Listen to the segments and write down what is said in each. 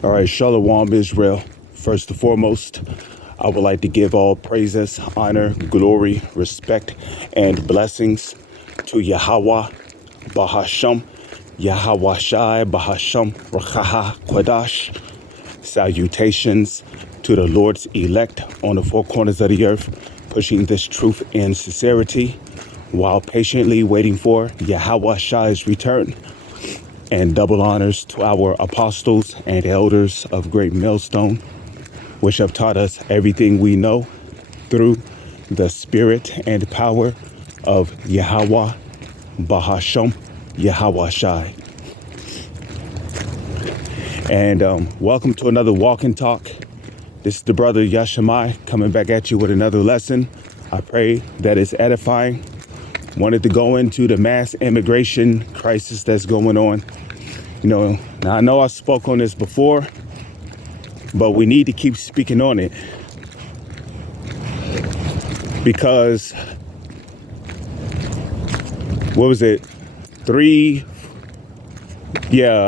All right, Shalom, Israel. First and foremost, I would like to give all praises, honor, glory, respect, and blessings to Yahweh, Bahasham, Yahweh Shai, Bahasham, Rakaha, Kwadash. Salutations to the Lord's elect on the four corners of the earth, pushing this truth and sincerity while patiently waiting for Yahweh Shai's return. And double honors to our apostles and elders of Great Millstone, which have taught us everything we know through the spirit and power of Yahweh, Bahasham, Yahweh Shai. And welcome to another Walk and Talk. This is the brother Yashamai coming back at you with another lesson. I pray that it's edifying. Wanted to go into the mass immigration crisis that's going on. You know, now I know I spoke on this before, but we need to keep speaking on it because, what was it? I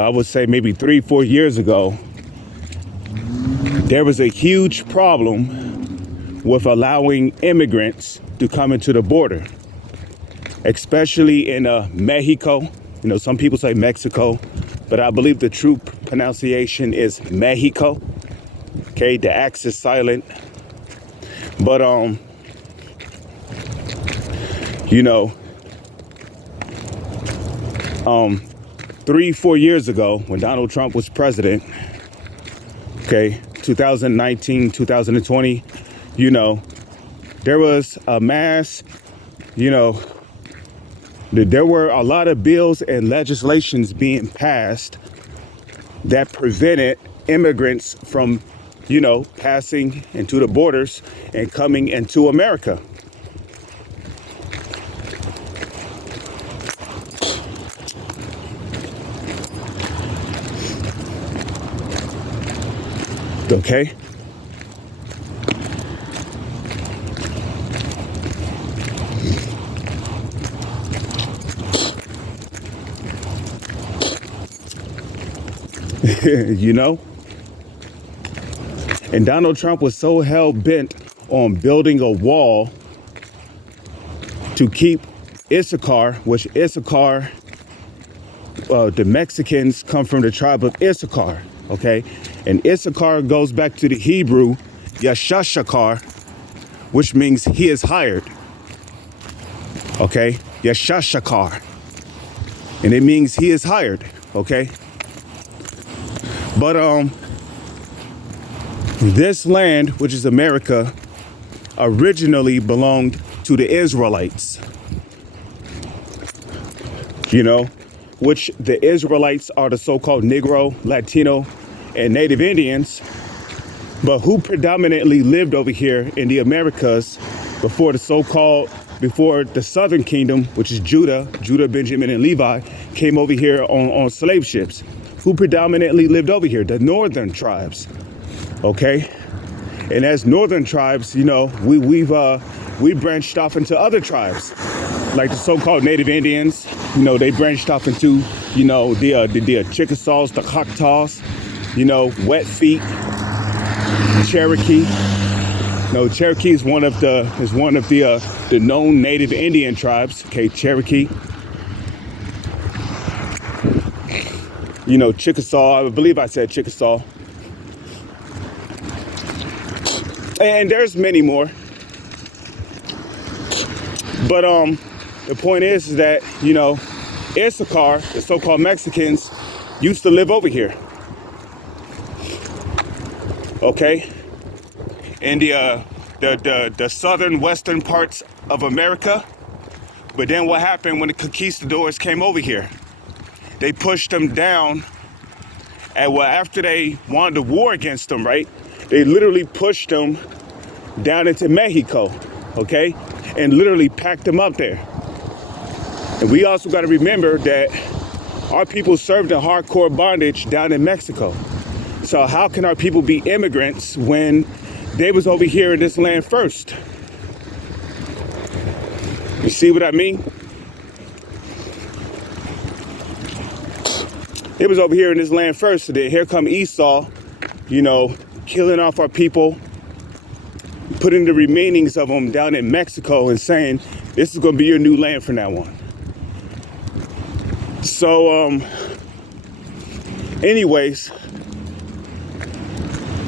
would say maybe 3-4 years ago, there was a huge problem with allowing immigrants to come into the border, especially in Mexico. You know, some people say Mexico, but I believe the true pronunciation is Mexico. Okay, the X is silent. But, 3-4 years ago, when Donald Trump was president, okay, 2019, 2020, there was a mass, there were a lot of bills and legislations being passed that prevented immigrants from, passing into the borders and coming into America. Okay. And Donald Trump was so hell-bent on building a wall to keep Issachar, which Issachar, the Mexicans come from the tribe of Issachar, okay? And Issachar goes back to the Hebrew, Yashashakar, which means he is hired, okay? Yashashakar, and it means he is hired, okay? But this land, which is America, originally belonged to the Israelites, which the Israelites are the so-called Negro, Latino, and Native Indians, but who predominantly lived over here in the Americas before the Southern Kingdom, which is Judah, Benjamin, and Levi, came over here on slave ships. Who predominantly lived over here? The northern tribes, okay? And as northern tribes, we branched off into other tribes, like the so-called Native Indians. They branched off into, the Chickasaws, the Choctaws, Wet Feet, Cherokee. No, Cherokee is one of the known Native Indian tribes. Okay, Cherokee. Chickasaw, I believe I said Chickasaw. And there's many more. But the point is that, Issachar, the so-called Mexicans, used to live over here. Okay? In the southern western parts of America. But then what happened when the conquistadors came over here? They pushed them down, and after they wanted to war against them, right? They literally pushed them down into Mexico, okay? And literally packed them up there. And we also got to remember that our people served in hardcore bondage down in Mexico. So how can our people be immigrants when they was over here in this land first? You see what I mean? It was over here in this land first, and then here come Esau you know, killing off our people, putting the remainings of them down in Mexico and saying, this is going to be your new land from now on. So, anyways,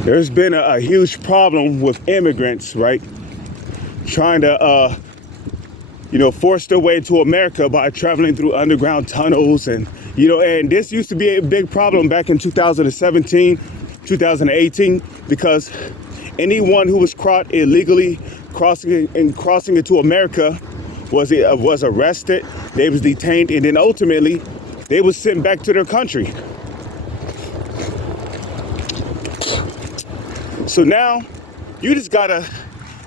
there's been a huge problem with immigrants, right? Trying to, force their way to America by traveling through underground tunnels. And, and this used to be a big problem back in 2017, 2018, because anyone who was caught illegally crossing into America was arrested, they was detained, and then ultimately they was sent back to their country. So now you just gotta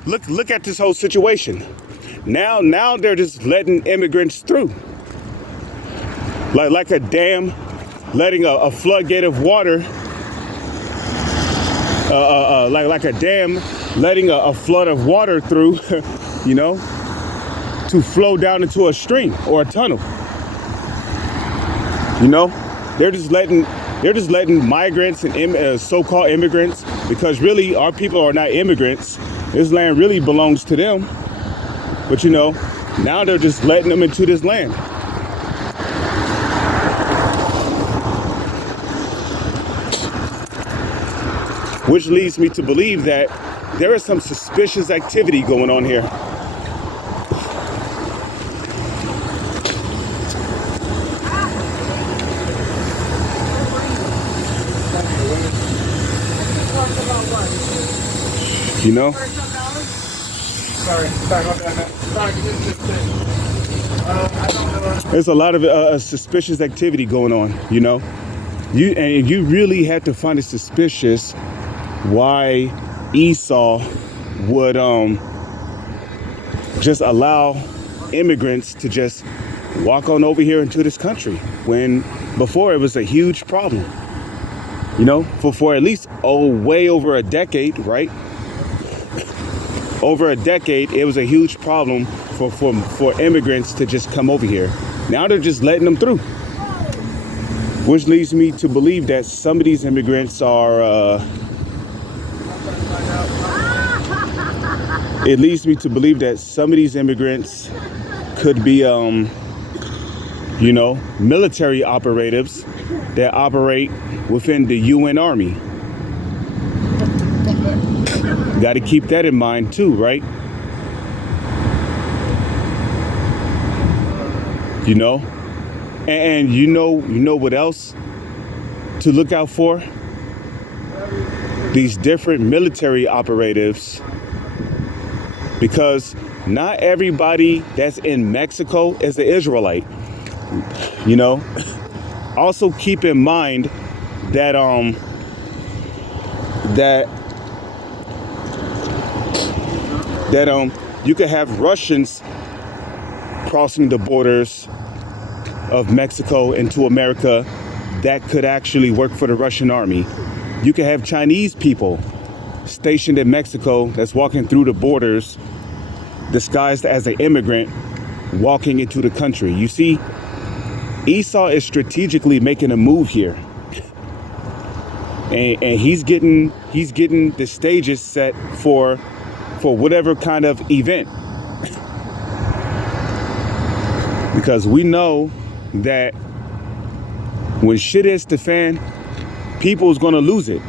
look at this whole situation. Now they're just letting immigrants through, like a dam letting a floodgate of water, like a dam letting a flood of water through, to flow down into a stream or a tunnel. They're just letting migrants and so-called immigrants, because really our people are not immigrants. This land really belongs to them. But now they're just letting them into this land. Which leads me to believe that there is some suspicious activity going on here. There's a lot of suspicious activity going on, You really had to find it suspicious why Esau would just allow immigrants to just walk on over here into this country, when before it was a huge problem, for at least way over a decade, right? Over a decade, it was a huge problem for immigrants to just come over here. Now they're just letting them through. Which leads me to believe that some of these immigrants are, it leads me to believe that some of these immigrants could be, military operatives that operate within the UN Army. Got to keep that in mind too, right? And you know what else to look out for? These different military operatives, because not everybody that's in Mexico is an Israelite. Also keep in mind that you could have Russians crossing the borders of Mexico into America that could actually work for the Russian army. You could have Chinese people stationed in Mexico that's walking through the borders disguised as an immigrant walking into the country. You see, Esau is strategically making a move here. And he's getting the stages set for whatever kind of event. Because we know that when shit hits the fan, people's gonna lose it.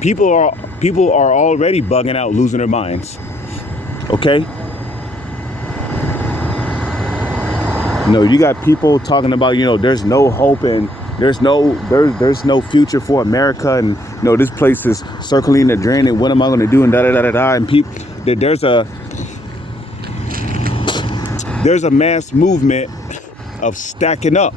People are already bugging out, losing their minds. Okay? You got people talking about, there's no hope and there's no future for America, and this place is circling the drain, and what am I going to do, and and people, there's a mass movement of stocking up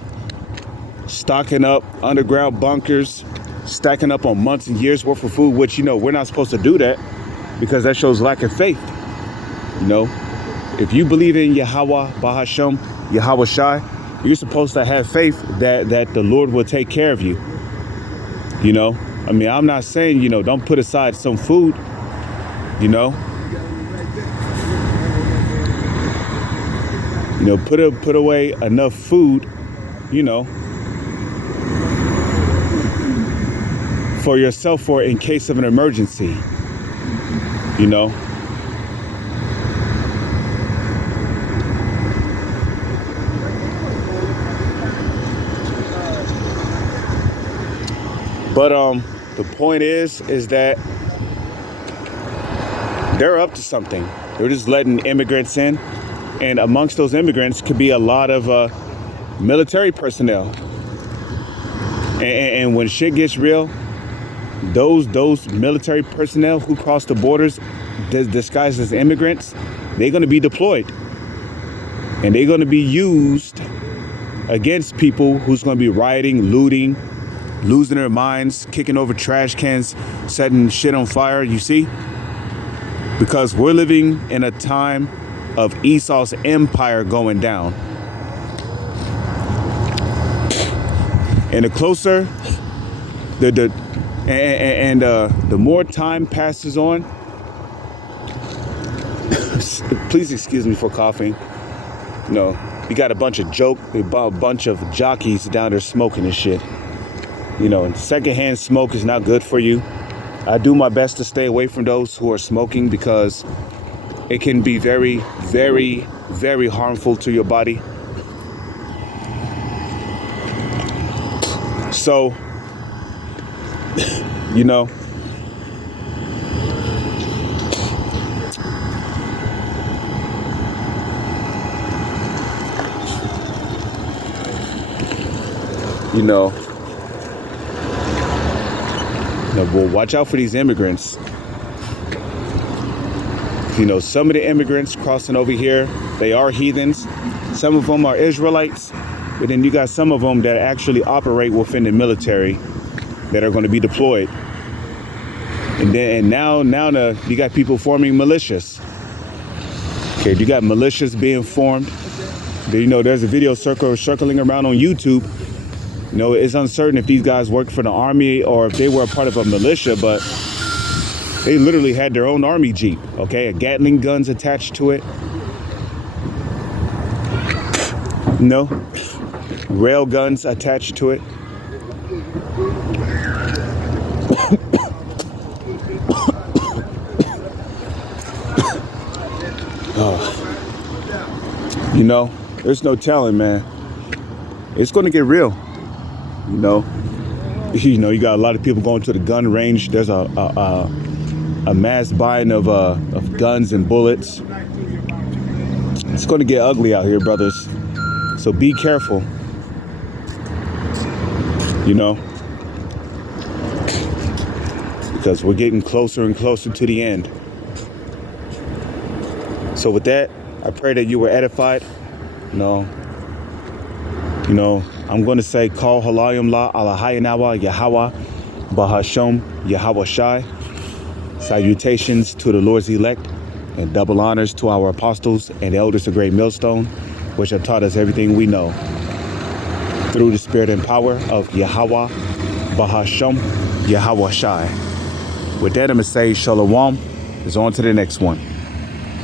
underground bunkers, stacking up on months and years worth of food, which we're not supposed to do that, because that shows lack of faith. If you believe in Yahweh Bahasham, Yahweh Shai, you're supposed to have faith that the Lord will take care of you. I'm not saying, don't put aside some food, put away enough food, for yourself for in case of an emergency, you know. But the point is that they're up to something. They're just letting immigrants in, and amongst those immigrants could be a lot of military personnel. And when shit gets real, those military personnel who cross the borders disguised as immigrants, they're going to be deployed, and they're going to be used against people who's going to be rioting, looting, losing their minds, kicking over trash cans, setting shit on fire, you see? Because we're living in a time of Esau's empire going down. And the closer, the more time passes on, please excuse me for coughing. You know, you got a bunch of jockeys down there smoking and shit. You know, and secondhand smoke is not good for you. I do my best to stay away from those who are smoking because it can be very, very, very harmful to your body. So, you know, well, watch out for these immigrants. You know, some of the immigrants crossing over here, they are heathens. Some of them are Israelites, but then you got some of them that actually operate within the military that are going to be deployed. And now you got people forming militias. Okay, you got militias being formed. You know, there's a video circling around on YouTube. You know, it's uncertain if these guys work for the army or if they were a part of a militia, but they literally had their own army jeep, okay? A Gatling guns attached to it. No, rail guns attached to it. You know, there's no telling, man. It's going to get real. You know, you got a lot of people going to the gun range. There's a mass buying of guns and bullets. It's going to get ugly out here, brothers. So be careful. You know, because we're getting closer and closer to the end. So with that, I pray that you were edified. You know, I'm going to say, call halayim la alahayanawa Yahweh Bahashom Yahweh Shai. Salutations to the Lord's elect and double honors to our apostles and elders of Great Millstone, which have taught us everything we know through the spirit and power of Yahweh Bahashom Yahweh Shai. With that, I'm going to say shalom. Is on to the next one.